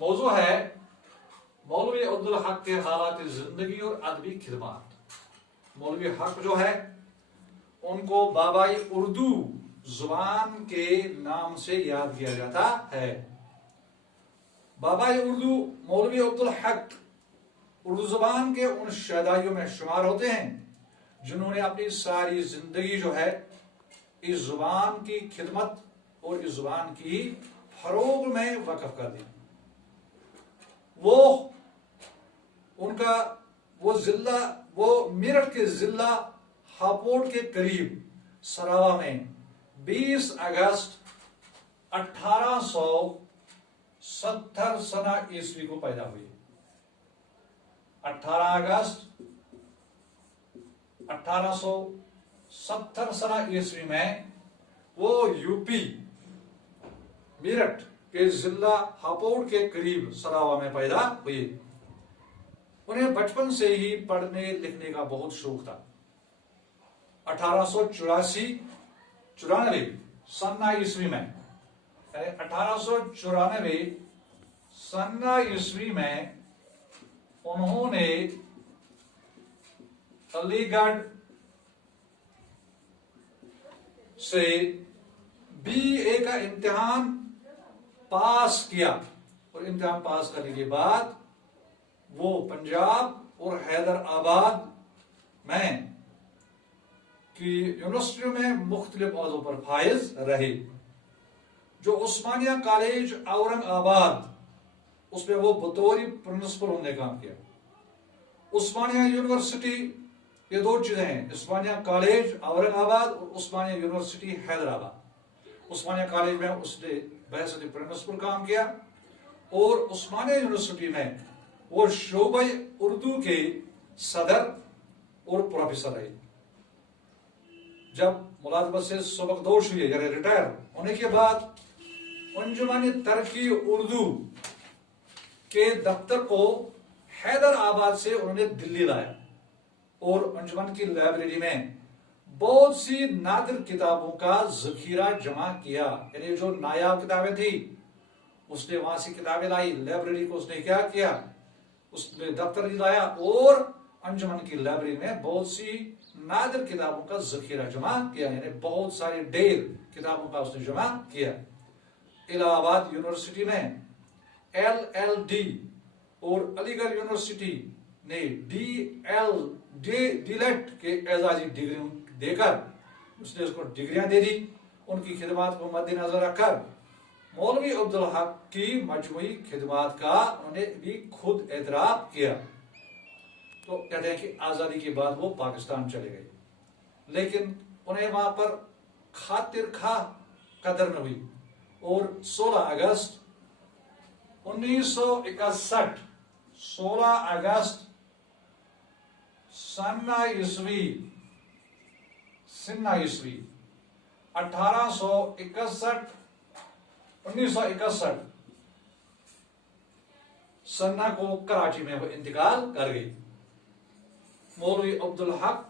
मौजू है मौलवी अब्दुल हक के हालात जिंदगी और अदबी खिदमत। मौलवी हक जो है उनको बाबाई उर्दू जुबान के नाम से याद किया जाता है। बाबाई उर्दू मौलवी अब्दुल हक उर्दू जुबान के उन शहदाइयों में शुमार होते हैं जिन्होंने अपनी सारी जिंदगी जो है इस जुबान की खिदमत और इस जुबान की फरोग में वक्फ कर दी। वो उनका वो मेरठ के जिला हापुड़ के करीब सरावा में 20 अगस्त 1870 सना ईस्वी को पैदा हुई। 18 अगस्त 1870 सना ईस्वी में वो यूपी मेरठ के जिला हापुड़ के करीब सरावा में पैदा हुई। उन्हें बचपन से ही पढ़ने लिखने का बहुत शौक था। 1894 सन्ना ईस्वी में 1894 सन्ना ईस्वी में उन्होंने अलीगढ़ से बीए का इम्तिहान पास किया और इम्तिहान पास करने के बाद वो पंजाब और हैदराबाद में की यूनिवर्सिटियों में मुख्तलिफ औहदों पर फाइज रहे। जो उस्मानिया कॉलेज औरंगाबाद उसमें वो बतौर प्रिंसिपल उन्होंने काम किया। उस्मानिया यूनिवर्सिटी, ये दो चीजें हैं, उस्मानिया कॉलेज औरंगाबाद और उस्मानिया यूनिवर्सिटी हैदराबाद। उस्मानिया कॉलेज में उसने बहसती प्रिंसिपल काम किया और उस्मानिया यूनिवर्सिटी में वो शोबे उर्दू के सदर और प्रोफेसर रहे। जब मुलाजमत से सबकदोश हुए यानी रिटायर होने के बाद अंजुमन तरक्की उर्दू के दफ्तर को हैदराबाद से उन्होंने दिल्ली लाया और अंजुमन की लाइब्रेरी में बहुत सी नादिर किताबों का जखीरा जमा किया। यानी जो नायाब किताबें थी उसने वहां से किताबें लाई, लाइब्रेरी को उसने क्या किया, उसने दफ्तर लाया और अंजुमन की लाइब्रेरी में बहुत सी नादिर किताबों का जखीरा जमा किया। यानी बहुत सारी ढेर किताबों का उसने जमा किया। इलाहाबाद यूनिवर्सिटी में LLD और अलीगढ़ यूनिवर्सिटी ने डीलेट के एजाजी डिग्री देकर उसने उसको डिग्रियां दे दी। उनकी खिदमत को मद्देनजर रखकर मौलवी अब्दुल हक की मजमूई खिदमत का उन्होंने भी खुद एतराफ किया। तो कहते हैं कि आजादी के बाद वो पाकिस्तान चले गए, लेकिन उन्हें वहां पर खातिर खा कदर न हुई और 16 अगस्त 1961 16 अगस्त सन्ना ईस्वी 1961 सन्ना को कराची में वो इंतकाल कर गई। मौलवी अब्दुल हक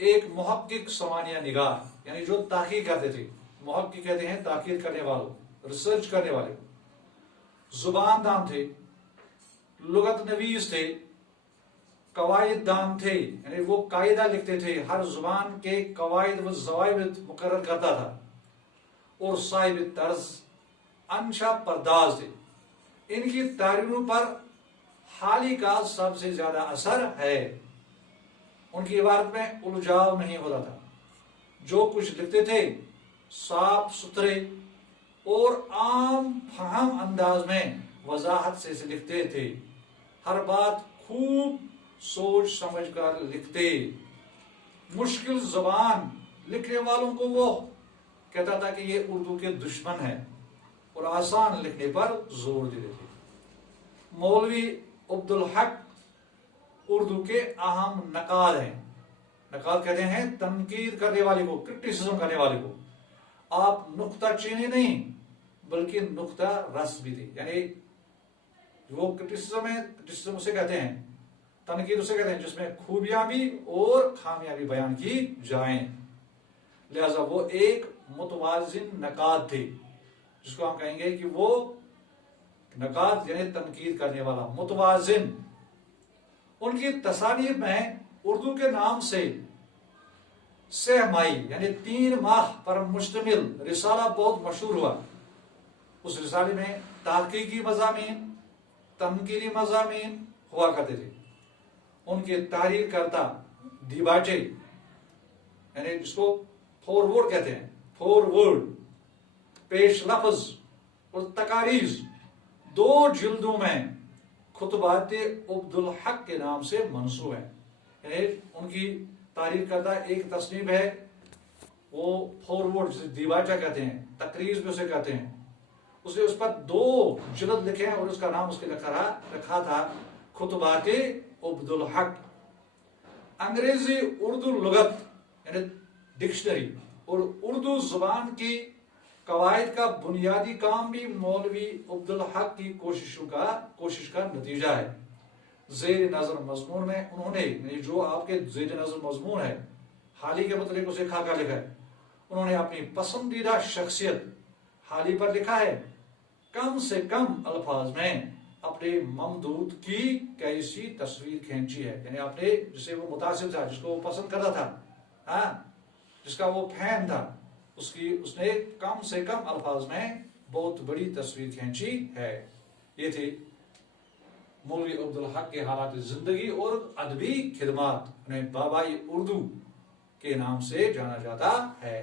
एक मुहक्किक सवानिया निगाह यानी जो ताकीद करते थे, मुहक्किक कहते हैं ताकीद करने वालों, रिसर्च करने वाले, जुबान दान थे, लुगत नवीस थे, कवायद दान थे, यानी वो कायदा लिखते थे, हर जुबान के कवायद व ज़वाबित मुकर्रर करता था और साहिब तर्ज अंशा परदाज थे। इनकी तारीखों पर हाली का सबसे ज्यादा असर है। उनकी इबारत में उलझाव नहीं होता था। जो कुछ लिखते थे साफ सुथरे और आम फहम अंदाज में वजाहत से लिखते थे। हर बात खूब सोच समझ कर लिखते। मुश्किल जुबान लिखने वालों को वो कहता था कि ये उर्दू के दुश्मन है और आसान लिखने पर जोर देते थे। मौलवी अब्दुल हक उर्दू के अहम नकाद हैं। नकाद कहते हैं तनकीद करने वाले को, क्रिटिसिज्म करने वाले को। आप नुक्ता चीनी नहीं बल्कि नुक्ता रस भी थे। यानी वो क्रिटिसिज्म है, क्रिटिसिज्म उसे कहते हैं, तनकीद उसे कहते हैं जिसमें खूबियां भी और खामियां भी बयान की जाएं। लिहाजा वो एक मुतवाजिन नकाद थे जिसको हम कहेंगे कि वो नकाद यानी तनकीद करने वाला, मुतवाजिन। उनकी तसानीफ में उर्दू के नाम से सहमाई यानी 3 माह पर मुश्तमिल रिसाला बहुत मशहूर हुआ। उस रिसाले में ताहकीकी मज़ामीन, तनकीदी मज़ामीन हुआ करते थे। उनके तहरीर करता दिबाचे यानी जिसको फॉरवर्ड कहते हैं, फॉरवर्ड, पेश लफ्ज और तकारीज 2 जिल्दों में खुतबात अब्दुल हक के नाम से मंसूब है। यानी उनकी तारीफ करता एक तस्नीफ है, वो फॉरवर्ड जिसे दिवाचा कहते हैं, तकरीज भी उसे कहते हैं। उसने उस पर 2 जिल्द लिखे हैं और उसका नाम उसके रखा था खुतबात अब्दुल हक। अंग्रेजी उर्दू लुगत यानी डिक्शनरी और उर्दू जुबान की कवायद का बुनियादी काम भी मौलवी अब्दुल हक की कोशिश का नतीजा है। जेर नजर मजमून में उन्होंने, जो आपके जेर नजर मजमून है, हाली के मतलब उसे खाका लिखा है, उन्होंने अपनी पसंदीदा शख्सियत हाली पर लिखा है। कम से कम अल्फाज में अपने ममदूद की कैसी तस्वीर खींची है, यानी आपने जिसे वो मुतासिर था, जिसको वो पसंद करता था, हाँ, जिसका वो फैन था, उसने कम से कम अल्फाज में बहुत बड़ी तस्वीर खींची है। ये थे मौलवी अब्दुल हक के हालात जिंदगी और अदबी खिदमात। उन्हें बाबाई उर्दू के नाम से जाना जाता है।